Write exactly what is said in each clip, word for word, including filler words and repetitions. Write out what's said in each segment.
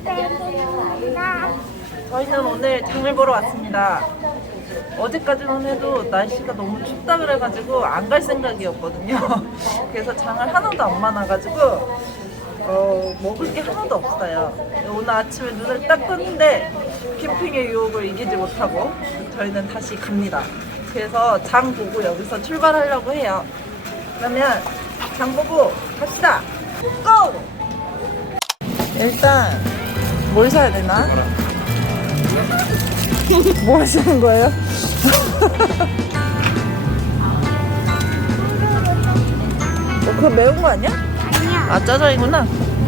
저희는 오늘 장을 보러 왔습니다. 어제까지만 해도 날씨가 너무 춥다 그래가지고 안 갈 생각이었거든요. 그래서 장을 하나도 안 많아가지고 어, 먹을 게 하나도 없어요. 오늘 아침에 눈을 딱 떴는데 캠핑의 유혹을 이기지 못하고 저희는 다시 갑니다. 그래서 장 보고 여기서 출발하려고 해요. 그러면 장 보고 갑시다. 고! 일단 뭘 사야 되나? 뭐 하시는 거예요? 어, 그거 매운 거 아니야? 아니야. 아, 짜장이구나.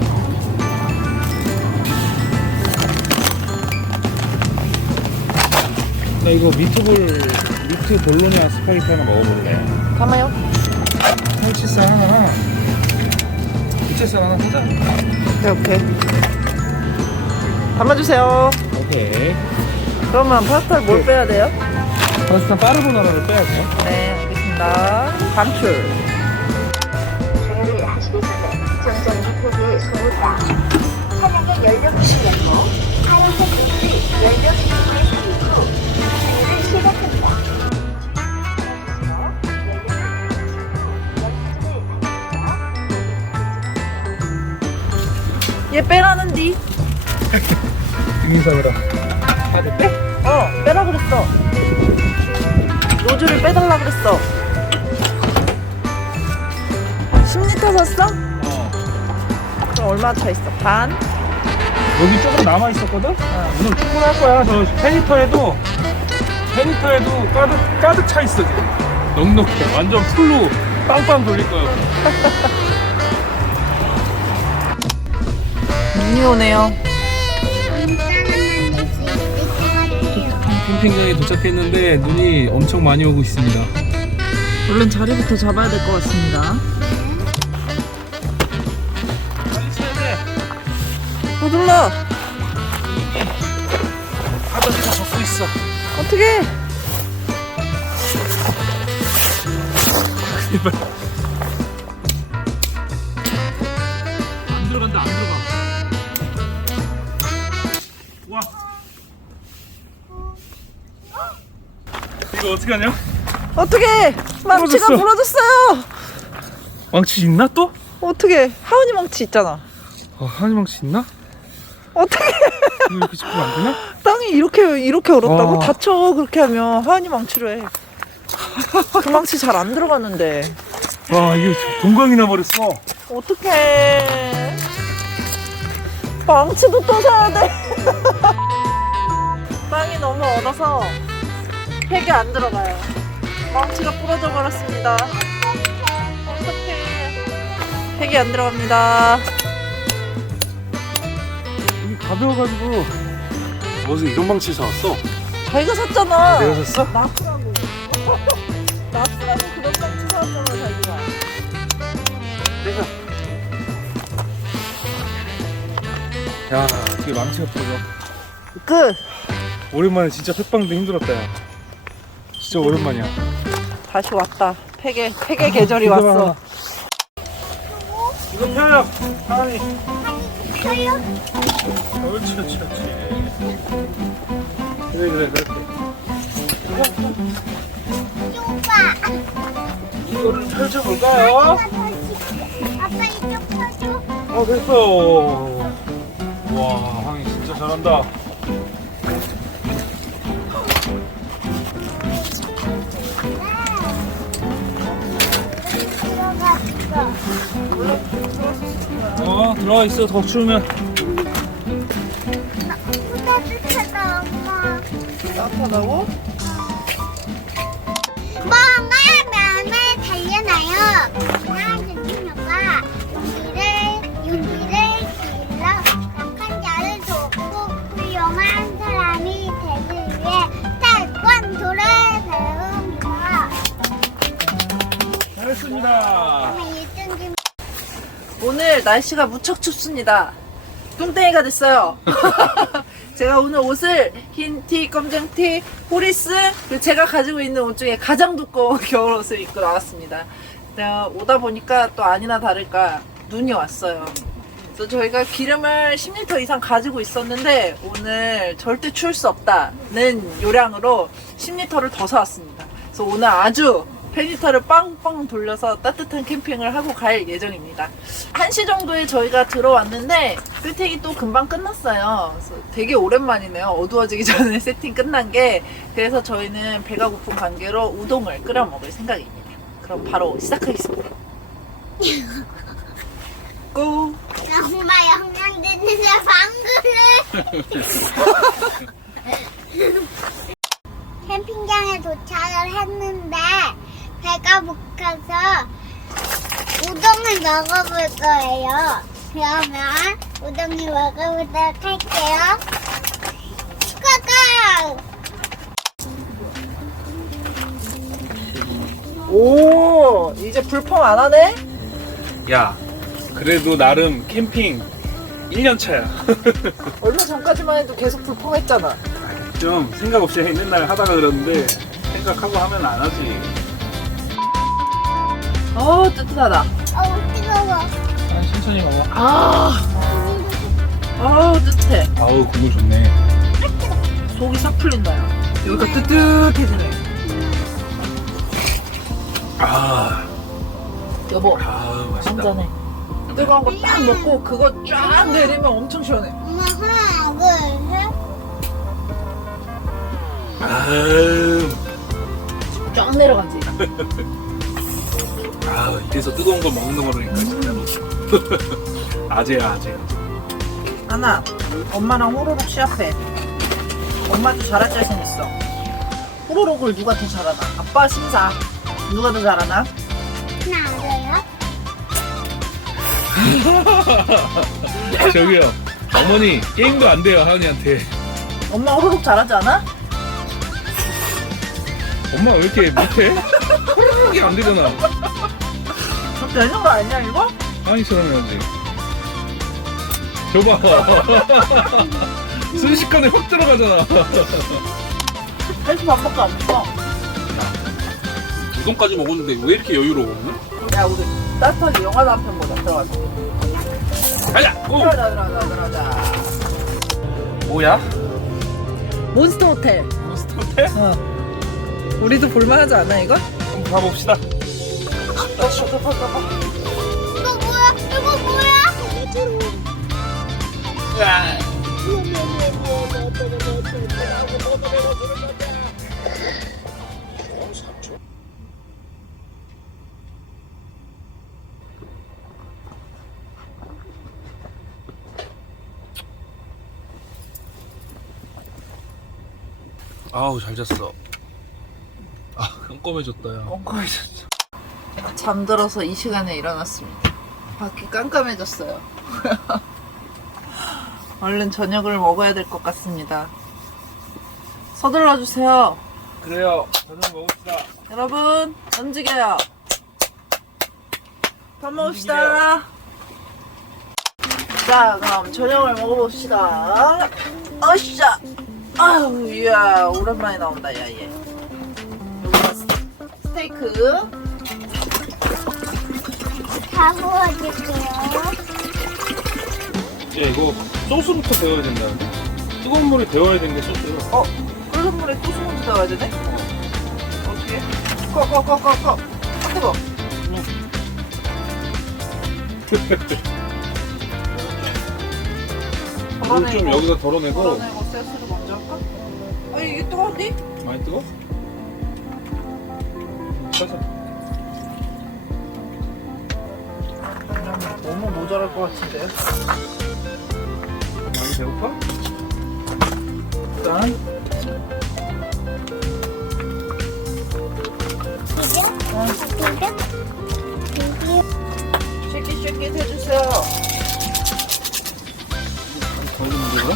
나 이거 미트볼 미트 볼로냐 스파게티 하나 먹어볼래. 담아요. 참치살 하나, 부채살 하나 사자. 오케이, 오케이. 담아주세요. 오케이. 그러면 파스타를 뭘 빼야 돼요? 파스타 파르보나라를 빼야 돼. 네, 알겠습니다. 방출. 주유를 하시겠으면 정전기 표기에 소홀다. 차량의 연료 부시였고 파란색 빛이 연료 부시를 그리고 주유를 시작합니다. 얘 빼라는디. 김인석으로. 카드 빼? 어, 빼라 그랬어. 노즐을 빼달라 그랬어. 십 리터 샀어? 어. 그럼 얼마 차 있어? 반? 여기 조금 남아 있었거든. 어. 오늘 충분할 거야. 저 페리터에도 페리터에도 가득 가득 차 있어 지금. 넉넉해. 완전 풀로 빵빵 돌릴 거야. 눈이 오네요. 캠핑장에 도착했는데 눈이 엄청 많이 오고 있습니다. 얼른 자리부터 잡아야 될 것 같습니다. 빨리 쳐야 돼. 서둘러. 바닥에 다 젖고 있어. 어떻게? 제발. 안 들어간다, 안 들어가. 와. 이거 어떻게 하냐? 어떻게? 망치가 부러졌어. 부러졌어요. 망치 있나 또? 어떻게? 하은이 망치 있잖아. 어, 하니 망치 있나? 어떻게? 이거 이렇게 짚으면 안 되냐? 땅이 이렇게 이렇게 얼었다고? 와. 다쳐 그렇게 하면 하은이 망치로 해. 그 망치 잘 안 들어가는데. 와, 이거 동광이 나버렸어. 어떡해. 망치도 또 사야 돼. 땅이 너무 얼어서 팩이 안 들어가요. 망치가 부러져 버렸습니다. 어떡해. 팩이 안 들어갑니다. 이게 가벼워가지고. 어디서 이런 망치 사왔어? 자기가 샀잖아. 내가 샀어? 나프라고. 나프라고 그런 망치 사왔잖아, 자기가. 내가. 야, 이게 망치가 부러져. 끝. 오랜만에 진짜 팩방도 힘들었다, 야. 진짜 오랜만이야. 다시 왔다. 팩의, 팩의 계절이 왔어. 이거 펴요, 하은이. 펴요? 옳지, 옳지, 옳지. 그래, 그래, 그렇게. 오빠. 이거를 펼쳐볼까요? 아빠 이쪽 펴줘. 어, 됐어. 와, 하은이 진짜 잘한다. 어, 들어가 있어. 더 추우면. 따뜻하다 엄마. 따뜻하다고? 멍아 면을 달려놔요. 나한테 친구가 용기를 용기를 길러 약한 자를 돕고 훌륭한 사람이 되기 위해 태권도를 배웁니다. 잘했습니다. 엄마 일등 좀. 오늘 날씨가 무척 춥습니다. 뚱땡이가 됐어요. 제가 오늘 옷을 흰 티, 검정 티, 호리스, 그리고 제가 가지고 있는 옷 중에 가장 두꺼운 겨울 옷을 입고 나왔습니다. 내가 오다 보니까 또 아니나 다를까 눈이 왔어요. 그래서 저희가 기름을 십 리터 이상 가지고 있었는데 오늘 절대 추울 수 없다는 요량으로 십 리터를 더 사왔습니다. 그래서 오늘 아주 팬히터를 빵빵 돌려서 따뜻한 캠핑을 하고 갈 예정입니다. 한 시 정도에 저희가 들어왔는데 세팅이 또 금방 끝났어요. 그래서 되게 오랜만이네요. 어두워지기 전에 세팅 끝난 게. 그래서 저희는 배가 고픈 관계로 우동을 끓여 먹을 생각입니다. 그럼 바로 시작하겠습니다. 고! 엄마 영양 듣는데 방구를. 캠핑장에 도착을 했는데 배가 고파서 우동을 먹어볼 거예요. 그러면 우동을 먹어보도록 할게요. 고고! 오, 이제 불펌 안 하네? 야, 그래도 나름 캠핑 일 년 차야. 얼마 전까지만 해도 계속 불펌했잖아. 좀 생각 없이 맨날 하다가 그러는데 생각하고 하면 안 하지. 어, 뜨뜻하다. 어우 뜨거워. 아, 천천히 먹어. 아, 아, 뜨뜻해. 아우, 국물 좋네. 속이 싹 풀린다. 야. 여기가 뜨뜻해지네. 아, 여보, 아, 맛있다. 한잔해. 뜨거운 거 딱 먹고 그거 쫙 내리면 엄청 시원해. 엄마 하나 둘 셋. 아, 쫙 내려가지. 아, 이래서 뜨거운 걸 먹는 거라니까 진짜로. 아재야, 아재. 하나, 엄마랑 호로록 시합해. 엄마도 잘할 자신 있어. 호로록을 누가 더 잘하나? 아빠 심사. 누가 더 잘하나? 하나 둘. 저기요, 어머니 게임도 안 돼요 하은이한테. 엄마 호로록 잘하지 않아? 엄마 왜 이렇게 못해? 호로록이 안 되잖아. 그럼 되는 거 아니야 이거? 아니처럼 해야지. 저봐. 순식간에 확 들어가잖아. 헬스 밥밖에 안 먹어. 우동까지 먹었는데 왜 이렇게 여유로워? 야 우리 따뜻하게 영화도 한 편 보자. 들어가자. 가자! 고! 들어가자 들어가자 들어가자. 뭐야? 몬스터 호텔. 몬스터 호텔? 어. 우리도 볼만하지 않아 이거? 한번 가봅시다. 이거 뭐야? 이거 뭐야? 아우, 잘 잤어. 아, 깜깜해졌다, 야. 엉거해졌어. 잠들어서 이 시간에 일어났습니다. 밖이 깜깜해졌어요. 얼른 저녁을 먹어야 될 것 같습니다. 서둘러 주세요. 그래요. 저녁 먹읍시다. 여러분 움직여요. 밥 먹읍시다. 자 그럼 저녁을 먹어봅시다. 어쌰. 아우 이야 오랜만에 나온다 야얘. 여기가 스테이크. 다 구워줄게요. 야, 이거 소스부터 데워야 된다. 뜨거운 물에 데워야 되는 게 소스야. 어 끓는 물에 또 소금 넣어야 되네. 어떻게? 꺼꺼꺼꺼꺼. 아 뜨거. 물 좀 여기다 덜어내고. 덜어내고 세스를 먼저 할까? 아 이게 뜨거운데? 많이 뜨거? 가자. 너무 모자랄 것 같은데요? 많이 배고파? 일단 비벼? 비벼? 쉐킷쉐킷 해주세요. 거기 문제가?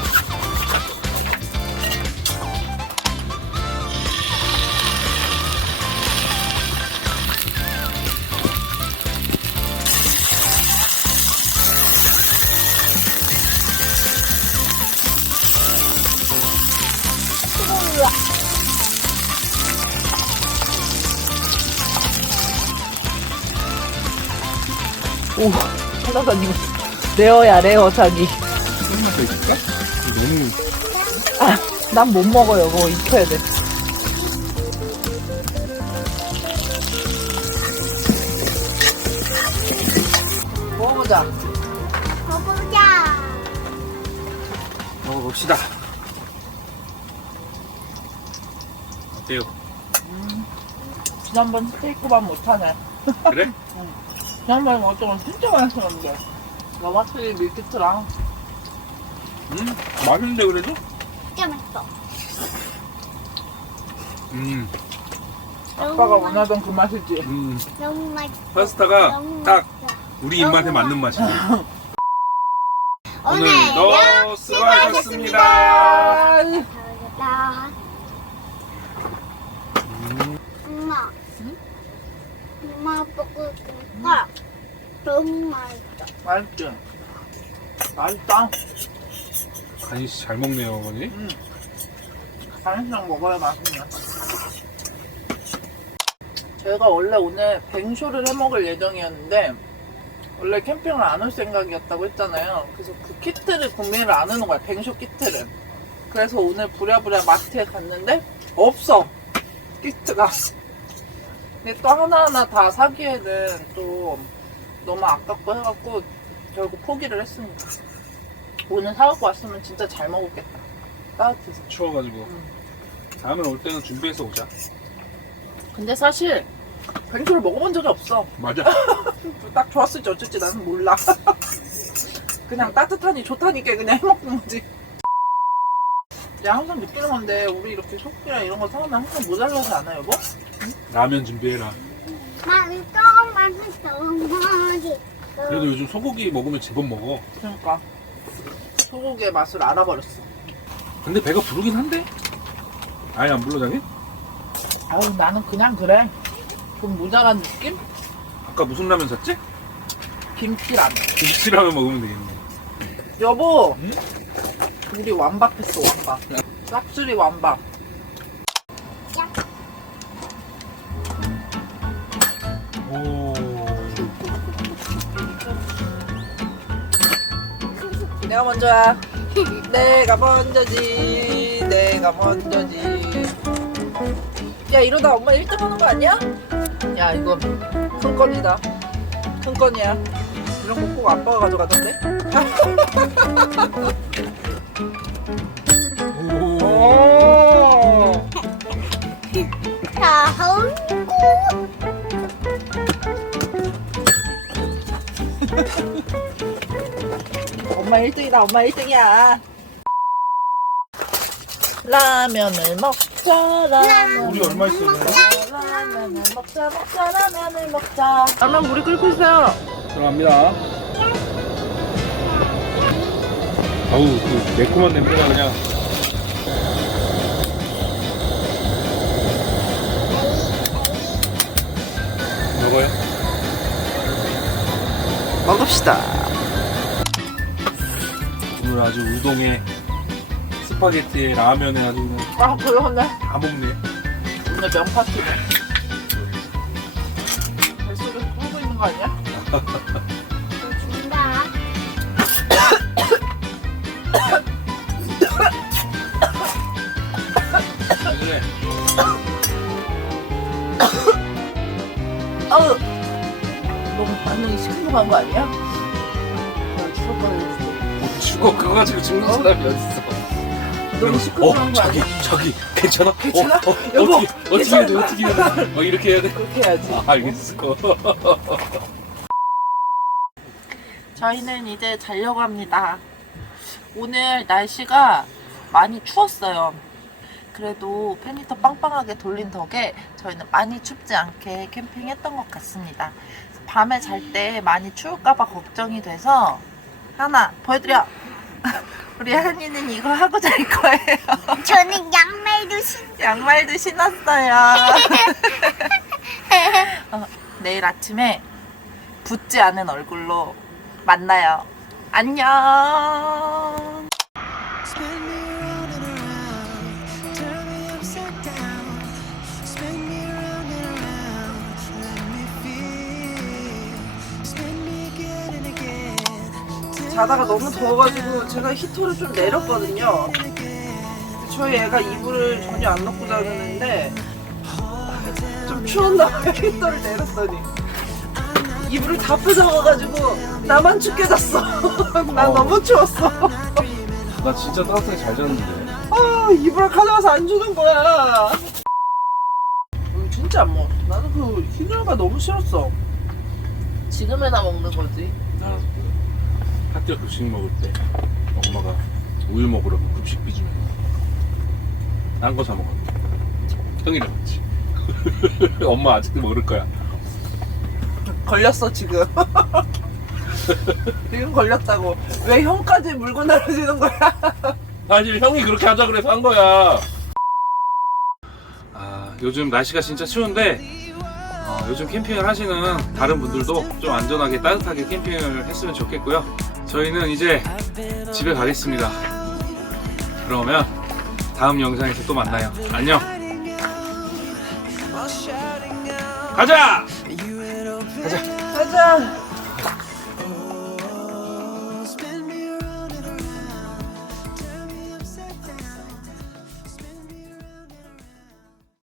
오, 하나도 안 익었어. 레어야 레어 자기. 조금만 더 있을까? 너무 난 못 먹어요. 그거 익혀야 돼. 먹어보자. 가보자. 먹어봅시다. 어때요? 지난번 스테이크만 못하네. 그래? 지난번에 먹었던 건 진짜 맛있었는데. 나 확실히 밀키트랑 음, 맛있는데 그래도? 진짜 맛있어. 음, 아빠가 원하던 그 맛이지. 음, 너무 맛있어. 파스타가 너무 딱 맛있어. 우리 입맛에 맞는 맛이야. 오늘도 오늘도 수고하셨습니다. 나 엄마. 엄마 볶음밥 너무 맛있어. 맛있지? 맛있다. 간이 씨 잘 먹네요, 어머니. 음. 간이랑 먹어야 맛있네. 저희가 원래 오늘 뱅쇼를 해 먹을 예정이었는데 원래 캠핑을 안 올 생각이었다고 했잖아요. 그래서 그 키트를 구매를 안 해놓은 거야. 뱅쇼 키트를. 그래서 오늘 부랴부랴 마트에 갔는데 없어. 키트가. 근데 또 하나하나 다 사기에는 또 너무 아깝고 해갖고 결국 포기를 했습니다. 오늘 사갖고 왔으면 진짜 잘 먹었겠다. 따뜻해서. 추워가지고. 음. 다음에 올 때는 준비해서 오자. 근데 사실 뱅쇼를 먹어본 적이 없어. 맞아. 딱 좋았을지 어쩔지 나는 몰라. 그냥 따뜻하니 좋다니까 그냥 해먹는 거지. 내가 항상 느끼는 건데 우리 이렇게 속기랑 이런 거 사오면 항상 모자라지 않아요, 여보? 라면 준비해라. 맛있어, 맛있어, 맛있어. 그래도 요즘 소고기 먹으면 제법 먹어. 그러니까 소고기의 맛을 알아버렸어. 근데 배가 부르긴 한데? 아예 안 불러, 자기? 아유 나는 그냥 그래. 좀 모자란 느낌? 아까 무슨 라면 샀지? 김치라면. 김치라면 먹으면 되겠네. 여보, 응? 우리 완밥했어 완밥. 싹쓸이 완밥. 오. 내가 먼저야. 내가 먼저지. 내가 먼저지. 야 이러다 엄마 일 등 하는 거 아니야? 야 이거 큰 건이다. 큰 건이야. 이런 거 꼭 아빠가 가져가던데. 오. 오. 다음고 엄마 일 등이다. 엄마 일 등이야. 라면을 먹자. 라면. 우리 얼마 있어요? 라면을 먹자. 먹자. 라면을 먹자. 라면 물이 끓고 있어요. 들어갑니다. 아우, 그 매콤한 냄새가 그냥. 먹어요? 먹읍시다. 오늘 아주 우동에 스파게티에 라면에 아주 그냥 아 그러네. 다 먹네. 오늘 명파티네. 뱃속에서 끓고 있는 거 아니야? 준다. 왜 그래? 아우. 너무 반응이 심각한 거 아니야? 나 죽을 뻔했어. 뭐 죽어 그거 가지고 죽는 사람이 어딨어? 너무 시큰둥한 어, 거 자기, 아니야? 자기, 괜찮아? 괜찮아? 어, 어, 여보, 어떻게, 어떻게 해야 돼, 어떻게 해야 돼? 어, 이렇게 해야 돼? 그렇게 해야지. 아, 알겠어. 저희는 이제 자려고 합니다. 오늘 날씨가 많이 추웠어요. 그래도 팬히터 빵빵하게 돌린 덕에 저희는 많이 춥지 않게 캠핑했던 것 같습니다. 밤에 잘 때 많이 추울까봐 걱정이 돼서 하나 보여드려. 우리 한이는 이거 하고 잘 거예요. 저는 양말도 신. 양말도 신었어요. 어, 내일 아침에 붓지 않은 얼굴로 만나요. 안녕. Spin me around and around, turn me upside down. Spin me around and around, let me feel. Spin me again and again, till 자다가 너무 더워가지고 제가 히터를 좀 내렸거든요. 저희 애가 이불을 전혀 안 넣고 자는데 좀 추웠나 봐요. 히터를 내렸더니 이불을 다 뺏어가가지고 나만 춥게 잤어. 난 어. 너무 추웠어. 나 진짜 따뜻하게 잘 잤는데. 아, 이불을 가져와서 안 주는 거야. 음, 진짜 안 먹었어. 나는 그 희누가 너무 싫었어. 지금에나 먹는 거지. 나 학교 급식 먹을 때 엄마가 우유 먹으라고 급식 빚주면 딴 거 사 먹었는데 형이랑 같이. 엄마 아직도 모를 거야. 걸렸어 지금. 지금 걸렸다고. 왜 형까지 물고 날아지는 거야? 사실 형이 그렇게 하자 그래서 한 거야. 아, 요즘 날씨가 진짜 추운데 어, 요즘 캠핑을 하시는 다른 분들도 좀 안전하게 따뜻하게 캠핑을 했으면 좋겠고요. 저희는 이제 집에 가겠습니다. 그러면 다음 영상에서 또 만나요. 안녕. 가자. 가자. 가자.